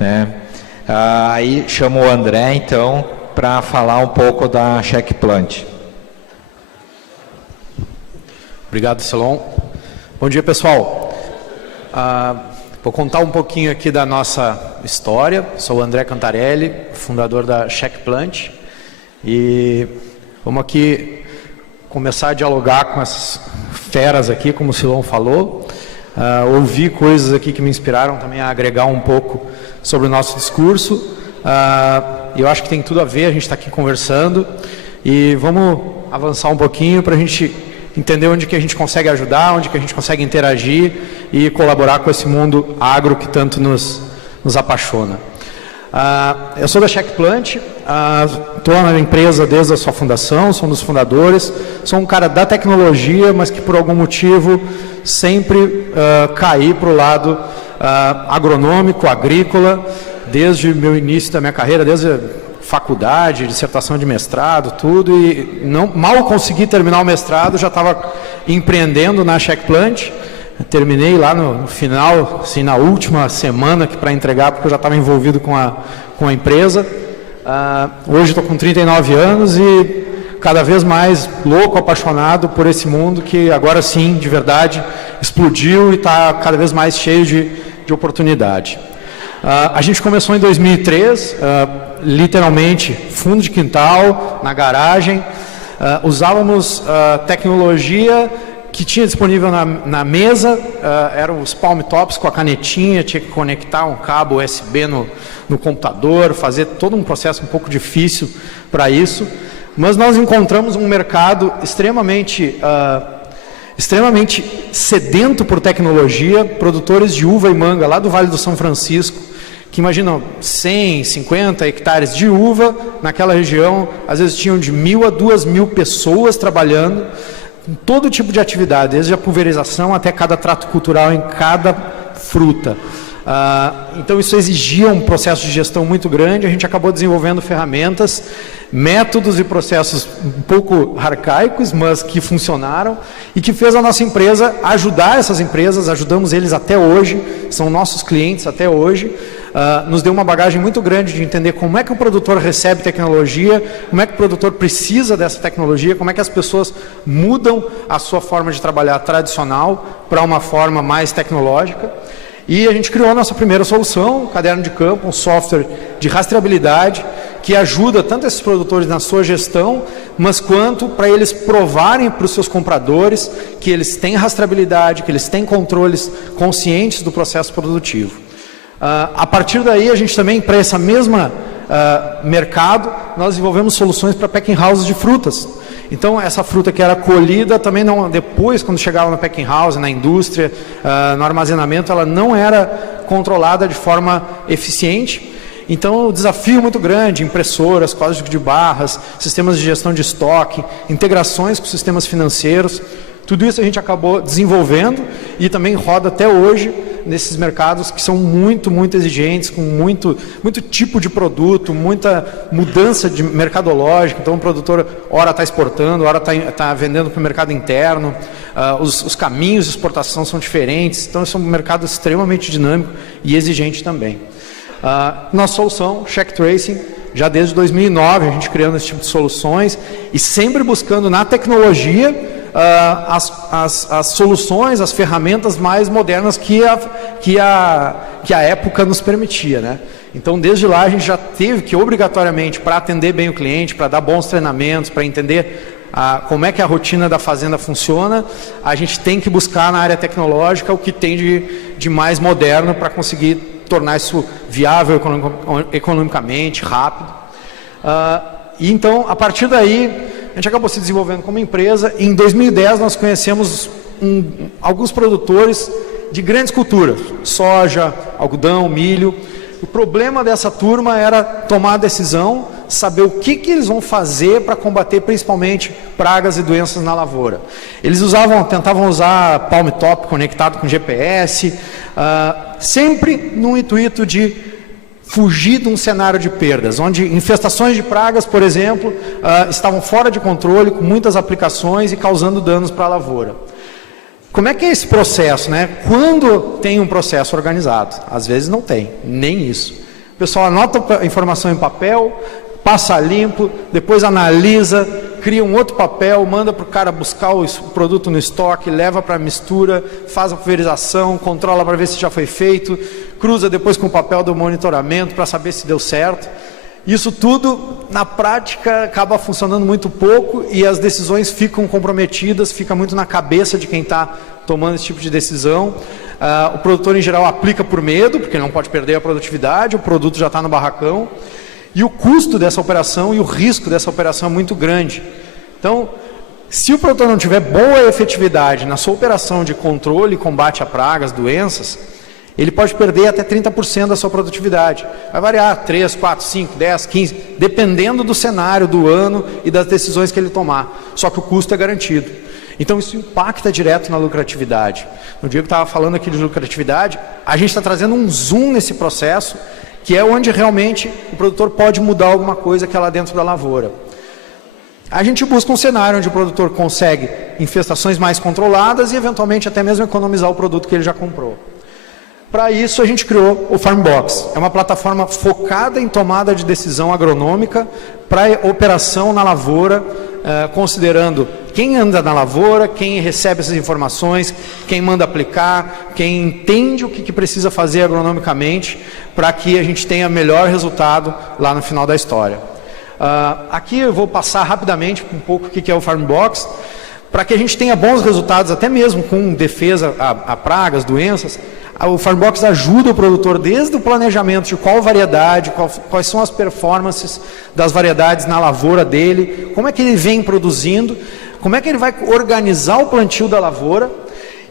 né? Aí chamo o André, então, para falar um pouco da Checkplant. Obrigado, Celon. Bom dia, pessoal. Vou contar um pouquinho aqui da nossa história. Sou o André Cantarelli, fundador da Checkplant. E vamos aqui começar a dialogar com essas feras aqui, como o Celon falou. Ouvi coisas aqui que me inspiraram também a agregar um pouco sobre o nosso discurso. Eu acho que tem tudo a ver, a gente está aqui conversando. E vamos avançar um pouquinho para a gente entender onde que a gente consegue ajudar, onde que a gente consegue interagir e colaborar com esse mundo agro que tanto nos apaixona. Eu sou da Checkplant, estou na empresa desde a sua fundação, sou um dos fundadores, sou um cara da tecnologia, mas que por algum motivo sempre caí para o lado agronômico, agrícola, desde o meu início da minha carreira, desde a faculdade, dissertação de mestrado, tudo, e mal consegui terminar o mestrado, já estava empreendendo na Checkplant. Terminei lá no final, assim, na última semana para entregar, porque eu já estava envolvido com a empresa. Hoje estou com 39 anos e cada vez mais louco, apaixonado por esse mundo que agora sim, de verdade, explodiu e está cada vez mais cheio de oportunidade. A gente começou em 2003, literalmente fundo de quintal, na garagem. Usávamos tecnologia que tinha disponível na mesa, eram os palm tops com a canetinha, tinha que conectar um cabo USB no computador, fazer todo um processo um pouco difícil para isso. Mas nós encontramos um mercado extremamente sedento por tecnologia, produtores de uva e manga lá do Vale do São Francisco, que imaginam 100, 50 hectares de uva naquela região, às vezes tinham de 1.000 a 2.000 pessoas trabalhando, com todo tipo de atividade, desde a pulverização até cada trato cultural em cada fruta. Então isso exigia um processo de gestão muito grande, a gente acabou desenvolvendo ferramentas, métodos e processos um pouco arcaicos, mas que funcionaram e que fez a nossa empresa ajudar essas empresas, ajudamos eles até hoje, são nossos clientes até hoje. Nos deu uma bagagem muito grande de entender como é que o produtor recebe tecnologia, como é que o produtor precisa dessa tecnologia, como é que as pessoas mudam a sua forma de trabalhar tradicional para uma forma mais tecnológica. E a gente criou a nossa primeira solução, o Caderno de Campo, um software de rastreabilidade que ajuda tanto esses produtores na sua gestão, mas quanto para eles provarem para os seus compradores que eles têm rastreabilidade, que eles têm controles conscientes do processo produtivo. A partir daí, a gente também, para essa mesma mercado, nós desenvolvemos soluções para packing houses de frutas. Então, essa fruta que era colhida, também não, depois, quando chegava na packing house, na indústria, no armazenamento, ela não era controlada de forma eficiente. Então, o desafio muito grande, impressoras, código de barras, sistemas de gestão de estoque, integrações com sistemas financeiros, tudo isso a gente acabou desenvolvendo e também roda até hoje nesses mercados que são muito, muito exigentes, com muito tipo de produto, muita mudança de mercadológica. Então o produtor ora está exportando, ora está vendendo para o mercado interno, os caminhos de exportação são diferentes, então esse é um mercado extremamente dinâmico e exigente também. Nossa solução, Check Tracing, já desde 2009 a gente criando esse tipo de soluções e sempre buscando na tecnologia as soluções, as ferramentas mais modernas que a época nos permitia, né? Então, desde lá, a gente já teve que, obrigatoriamente, para atender bem o cliente, para dar bons treinamentos, para entender como é que a rotina da fazenda funciona, a gente tem que buscar na área tecnológica o que tem de mais moderno para conseguir tornar isso viável economicamente, rápido. E então, a partir daí, a gente acabou se desenvolvendo como empresa. Em 2010 nós conhecemos alguns produtores de grandes culturas, soja, algodão, milho. O problema dessa turma era tomar a decisão, saber o que eles vão fazer para combater principalmente pragas e doenças na lavoura. Eles tentavam usar palm top conectado com GPS, sempre no intuito de fugir de um cenário de perdas, onde infestações de pragas, por exemplo, estavam fora de controle, com muitas aplicações e causando danos para a lavoura. Como é que é esse processo, né? Quando tem um processo organizado? Às vezes não tem, nem isso. pessoal anota a informação em papel, passa limpo, depois analisa, cria um outro papel, manda para o cara buscar o produto no estoque, leva para a mistura, faz a pulverização, controla para ver se já foi feito, cruza depois com o papel do monitoramento para saber se deu certo. Isso tudo, na prática, acaba funcionando muito pouco e as decisões ficam comprometidas, fica muito na cabeça de quem está tomando esse tipo de decisão. O produtor, em geral, aplica por medo, porque ele não pode perder a produtividade, o produto já está no barracão. E o custo dessa operação e o risco dessa operação é muito grande. Então, se o produtor não tiver boa efetividade na sua operação de controle e combate a pragas, doenças, ele pode perder até 30% da sua produtividade. Vai variar 3, 4, 5, 10, 15, dependendo do cenário, do ano e das decisões que ele tomar. Só que o custo é garantido. Então isso impacta direto na lucratividade. No dia que eu estava falando aqui de lucratividade, a gente está trazendo um zoom nesse processo, que é onde realmente o produtor pode mudar alguma coisa que é lá dentro da lavoura. A gente busca um cenário onde o produtor consegue infestações mais controladas e eventualmente até mesmo economizar o produto que ele já comprou. Para isso a gente criou o FarmBox. É uma plataforma focada em tomada de decisão agronômica para operação na lavoura, considerando quem anda na lavoura, quem recebe essas informações, quem manda aplicar, quem entende o que precisa fazer agronomicamente para que a gente tenha melhor resultado lá no final da história. Aqui eu vou passar rapidamente um pouco o que é o FarmBox, para que a gente tenha bons resultados, até mesmo com defesa a pragas, doenças. O FarmBox ajuda o produtor desde o planejamento de qual variedade, quais são as performances das variedades na lavoura dele, como é que ele vem produzindo, como é que ele vai organizar o plantio da lavoura,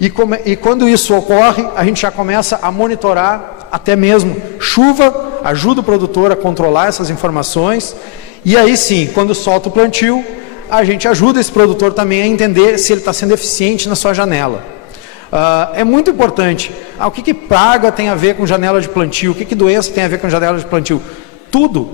e quando isso ocorre, a gente já começa a monitorar até mesmo chuva, ajuda o produtor a controlar essas informações, e aí sim, quando solta o plantio, a gente ajuda esse produtor também a entender se ele está sendo eficiente na sua janela. É muito importante. O que praga tem a ver com janela de plantio? O que doença tem a ver com janela de plantio? Tudo.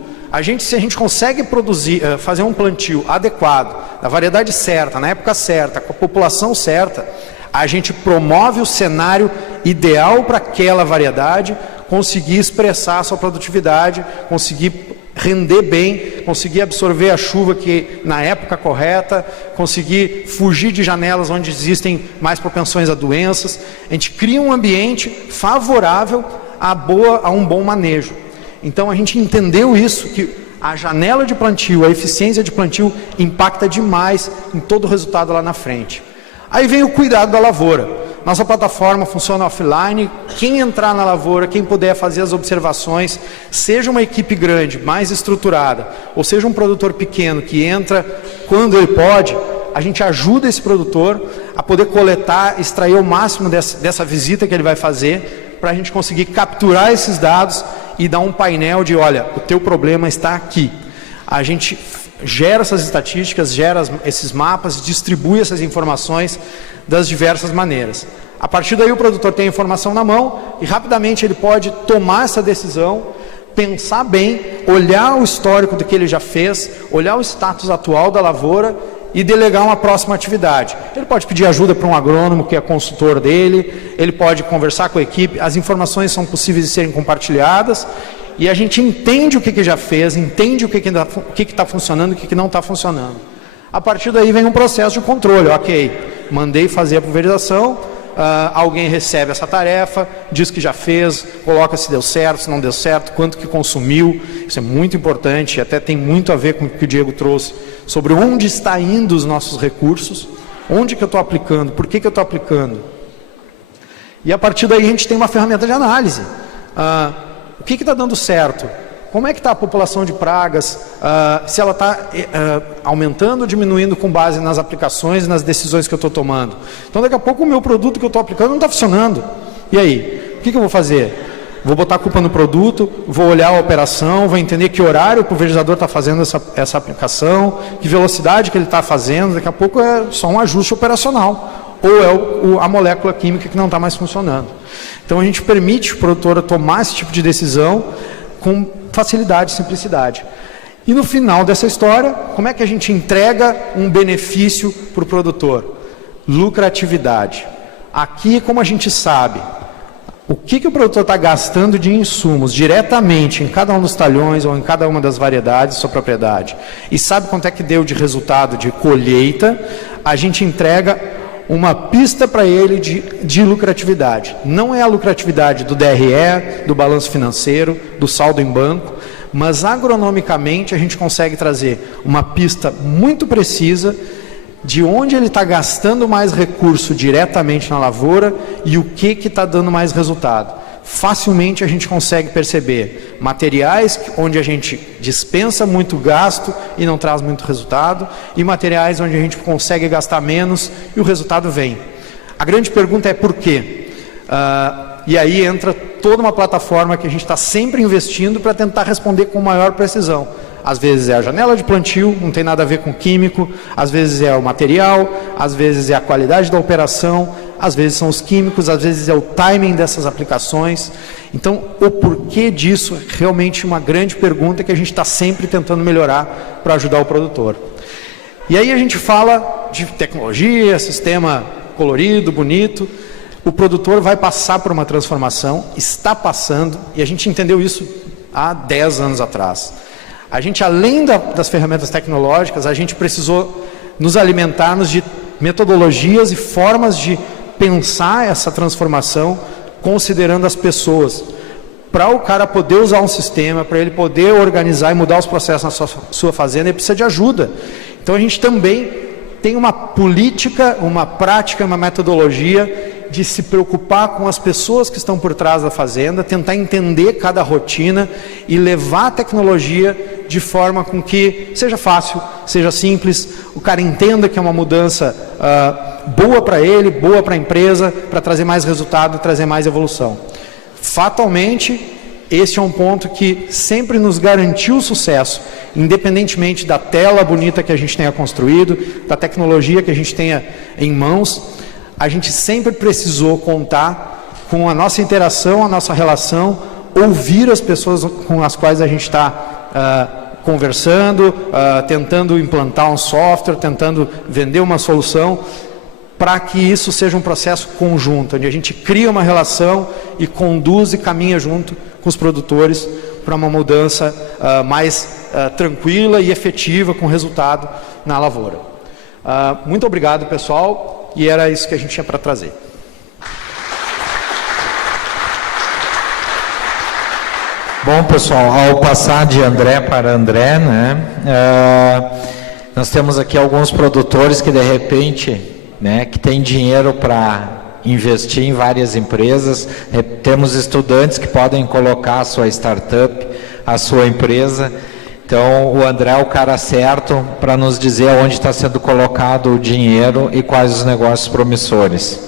Se a gente consegue produzir, fazer um plantio adequado, da variedade certa, na época certa, com a população certa, a gente promove o cenário ideal para aquela variedade, conseguir expressar a sua produtividade, conseguir render bem, conseguir absorver a chuva que na época correta, conseguir fugir de janelas onde existem mais propensões a doenças. A gente cria um ambiente favorável a um bom manejo. Então a gente entendeu isso, que a janela de plantio, a eficiência de plantio impacta demais em todo o resultado lá na frente. Aí vem o cuidado da lavoura. Nossa plataforma funciona offline, quem entrar na lavoura, quem puder fazer as observações, seja uma equipe grande, mais estruturada, ou seja um produtor pequeno que entra quando ele pode, a gente ajuda esse produtor a poder coletar, extrair o máximo dessa visita que ele vai fazer, para a gente conseguir capturar esses dados e dar um painel de, olha, o teu problema está aqui. A gente gera essas estatísticas, gera esses mapas, distribui essas informações das diversas maneiras. A partir daí o produtor tem a informação na mão e rapidamente ele pode tomar essa decisão, pensar bem, olhar o histórico do que ele já fez, olhar o status atual da lavoura e delegar uma próxima atividade. Ele pode pedir ajuda para um agrônomo que é consultor dele, ele pode conversar com a equipe, as informações são possíveis de serem compartilhadas e a gente entende o que já fez, entende o que está funcionando e o que não está funcionando. A partir daí vem um processo de controle. Ok, mandei fazer a pulverização, alguém recebe essa tarefa, diz que já fez, coloca se deu certo, se não deu certo, quanto que consumiu. Isso é muito importante, até tem muito a ver com o que o Diego trouxe, sobre onde está indo os nossos recursos, onde que eu estou aplicando, por que eu estou aplicando. E a partir daí a gente tem uma ferramenta de análise. O que está dando certo? Como é que está a população de pragas? Se ela está aumentando ou diminuindo com base nas aplicações e nas decisões que eu estou tomando. Então daqui a pouco o meu produto que eu estou aplicando não está funcionando. E aí? O que eu vou fazer? Vou botar a culpa no produto, vou olhar a operação, vou entender que horário o pulverizador está fazendo essa aplicação, que velocidade que ele está fazendo, daqui a pouco é só um ajuste operacional. Ou é a molécula química que não está mais funcionando. Então a gente permite o produtor tomar esse tipo de decisão com facilidade e simplicidade. E no final dessa história, como é que a gente entrega um benefício para o produtor? Lucratividade. Aqui, como a gente sabe, o que o produtor está gastando de insumos diretamente em cada um dos talhões ou em cada uma das variedades de sua propriedade, e sabe quanto é que deu de resultado de colheita, a gente entrega uma pista para ele de lucratividade. Não é a lucratividade do DRE, do balanço financeiro, do saldo em banco, mas agronomicamente a gente consegue trazer uma pista muito precisa de onde ele está gastando mais recurso diretamente na lavoura e o que está dando mais resultado. Facilmente a gente consegue perceber materiais onde a gente dispensa muito gasto e não traz muito resultado, e materiais onde a gente consegue gastar menos e o resultado vem. A grande pergunta é por quê? E aí entra toda uma plataforma que a gente está sempre investindo para tentar responder com maior precisão. Às vezes é a janela de plantio, não tem nada a ver com químico, às vezes é o material, às vezes é a qualidade da operação, às vezes são os químicos, às vezes é o timing dessas aplicações. Então, o porquê disso é realmente uma grande pergunta que a gente está sempre tentando melhorar para ajudar o produtor. E aí a gente fala de tecnologia, sistema colorido, bonito. O produtor vai passar por uma transformação, está passando, e a gente entendeu isso há 10 anos atrás. A gente, além das ferramentas tecnológicas, a gente precisou nos alimentarmos de metodologias e formas de pensar essa transformação, considerando as pessoas. Para o cara poder usar um sistema, para ele poder organizar e mudar os processos na sua fazenda, ele precisa de ajuda. Então a gente também tem uma política, uma prática, uma metodologia de se preocupar com as pessoas que estão por trás da fazenda, tentar entender cada rotina e levar a tecnologia de forma com que seja fácil, seja simples, o cara entenda que é uma mudança boa para ele, boa para a empresa, para trazer mais resultado e trazer mais evolução. Fatalmente, esse é um ponto que sempre nos garantiu sucesso, independentemente da tela bonita que a gente tenha construído, da tecnologia que a gente tenha em mãos. A gente sempre precisou contar com a nossa interação, a nossa relação, ouvir as pessoas com as quais a gente está conversando, tentando implantar um software, tentando vender uma solução, para que isso seja um processo conjunto, onde a gente cria uma relação e conduz e caminha junto com os produtores para uma mudança mais tranquila e efetiva, com resultado na lavoura. Muito obrigado, pessoal. E era isso que a gente tinha para trazer. Bom, pessoal, ao passar de André para André, né, nós temos aqui alguns produtores que de repente, né, que têm dinheiro para investir em várias empresas. Temos estudantes que podem colocar a sua startup, a sua empresa. Então, o André é o cara certo para nos dizer onde está sendo colocado o dinheiro e quais os negócios promissores.